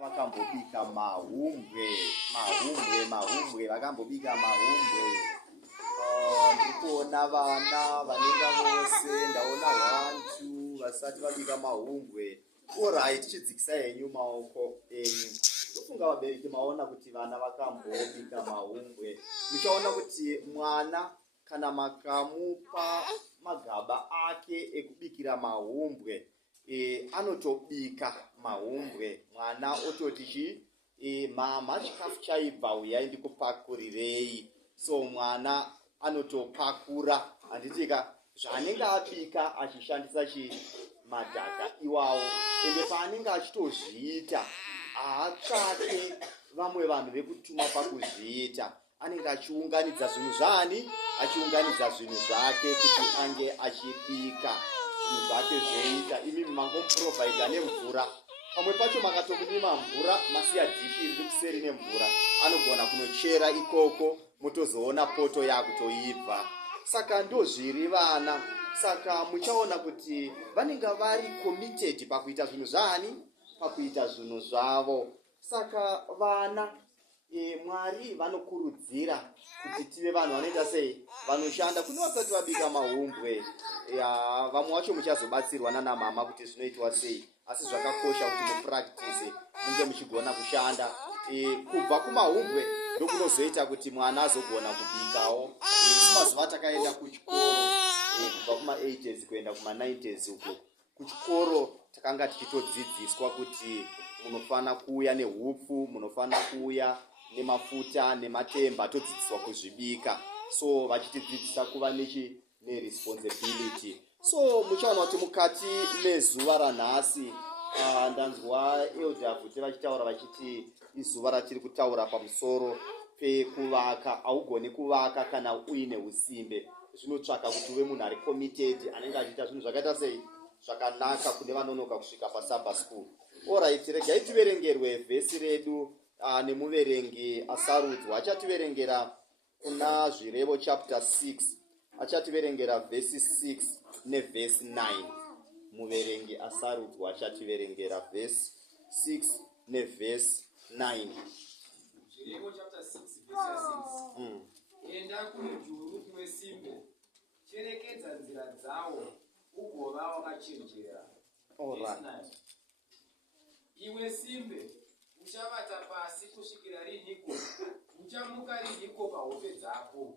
vakambobika mahumbwe vakambobika mahumbwe. Ndikuona vana vanenga vose, ndaona 1 2 vasati vabika mahumbwe. Alright, tichidzikisa henyu maoko enyu. Tofunga vabereki maona kuti vana vakambobika mahumbwe. Muchaona kuti mwana kana makamupa magaba ake ekubikira mahumbwe, anotobika mahumbwe. Mwana ototi mama chikafu chaibva, uyai ndikupakurirei. So mwana anotopakura, handitika zvaanenge abika achishandisa madhaka iwawo. Ende paanenge achitozviita haatsvake vamwe vanhu vekutuma pakuzviita. Anenge achiunganidza zvinhu zvani, achiunganidza zvinhu zvake kuti ange achibika zvinhu zvake zvoita. Imi mangomuprovaidha nemvura, pamwe pacho makatomunyima mvura, masiya dhishi riri kuseri nemvura, anogona kunochera ikoko, mutozoona poto yakutoibva. Saka ndozviri vana. Saka muchaona kuti vanenge vari committed pakuita zvinhu zvani, pakuita zvinhu zvavo. Saka vana Mwari vanokurudzira kuti tive vanhu vanoita sei, vanoshanda. Kune vasati vabika mahumbwe, vamwe vacho muchazobatsirwa nana mama kuti zvinoitwa sei, asi zvakakosha kuti mupractice, munge muchigona kushanda. Kubva kumahumbwe ndokunozoita kuti mwana azogona kubikawo. Mazuva takaenda kuchikoro, kubva kuma80s kuenda kuma90s uko, kuchikoro takanga tichitodzidziswa kuti munofana kuuya nehupfu, munofana kuuya nemafuta nematemba, todzidziswa kuzvibika. So vachitidzidzisa kuva neresponsibility. So muchaona kuti mukati mezuva ranhasi, ndanzwa eldavhute vachitaura vachiti izuva ratiri kutaura pamusoro pekuvaka. Haugoni kuvaka kana uine usimbe. Zvinotsvaka kuti uve munhu ari committed, anenge achiita zvinhu zvakaita sei, zvakanaka kune vanonoka kusvika paSabbath school. Alright, regai tiverengerwe vhesi redu nemuverengi asarudzwa. Achativerengera kuna Zvirevo chapter 6, achativerengera vhesi 6 nevhesi 9. Muverengi asarudzwa achativerengera vhesi 6 nevhesi 9. Zvirevo chapter 6 verse 6. Enda kumujuru kumwe simbe, cherekedza nzira dzawo, ugova wakachenjera. Alright. Iwe simbe, uchavata pasi kusvikira riniko? Uchamuka riniko pahope dzako?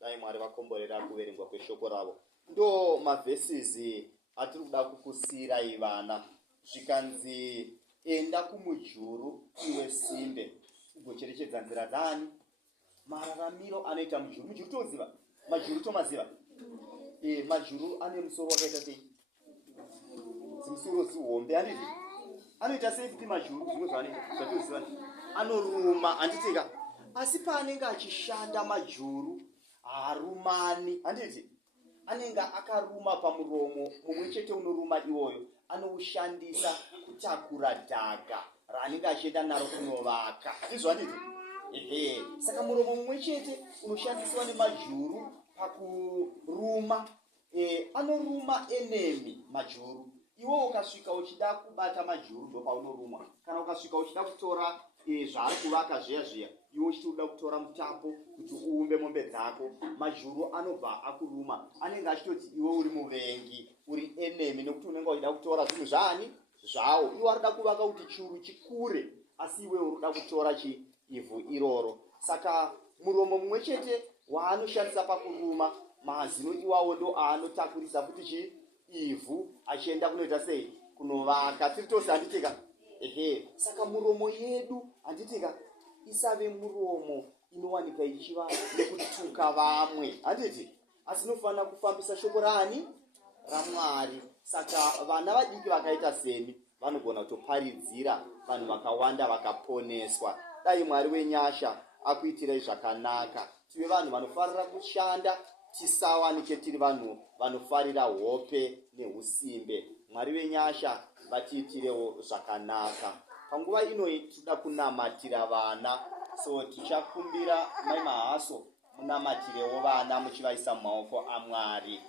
Dai Mwari vakomborera kuverengwa kweshoko ravo. Ndo mavhesizi atiri kuda kukusiyirai vana. Zvikanzi enda kumujuru iwe simbe, ugocherechedza nzira dzani. Mararamiro anoita mujuru. Mujuru toziva? Majuru tomaziva? Majuru ane musoro wakaita sei? Zimusoro zihombe, handiti? Anoita sei kuti majuru zvimwe zvatoziva? Anoruma, handitika? Asi paanenge achishanda majuru harumani, handiti? Anenge akaruma pamuromo, mumwe chete unoruma iwoyo anoushandisa kutakura dhaga raanenge achienda naro kunovaka. Ndizvo handiti? Saka muromo mumwe chete unoshandiswa nemajuru pakuruma. Anoruma enemy majuru. Iwo ukasvika uchida kubata majuru ndo paunoruma. Kana ukasvika uchida kutora zvaari kuvaka zviya, iwo uchida kutora mutapo kuti uumbe mombe dzako, majuru anobva akuruma. Anenge achitoti iwe uri muvengi, uri enemy, nekuti unenge uchida kutora zvinhu zvani zvawo. Iwo arida kuvaka kuti churu chikure, asi iwe urida kutora ivhu iroro. Saka muromo mumwe chete waanoshandisa pakuruma, mazino iwawo ndo aanotakurisa kuti ivhu achienda kunoita sei, kunovaka. Tiri tose handitika? Saka muromo yedu handitika isave muromo inowanika ichiva nekutuka vamwe, handiti? Asi inofanira kufambisa shoko rani? RaMwari. Saka vana vadiki vakaita semi vanogona kutoparidzira vanhu vakawanda vakaponeswa. Dai Mwari wenyasha akuitirai zvakanaka. Tive vanhu vanofarira kushanda, tisawanike tiri vanhu vanofarira hope neusimbe. Mwari wenyasha vatiitirewo zvakanaka. Panguva ino tinoda kunamatira vana, so tichakumbira mai Mahaso munamatirewo vana muchivaisa mumaoko aMwari.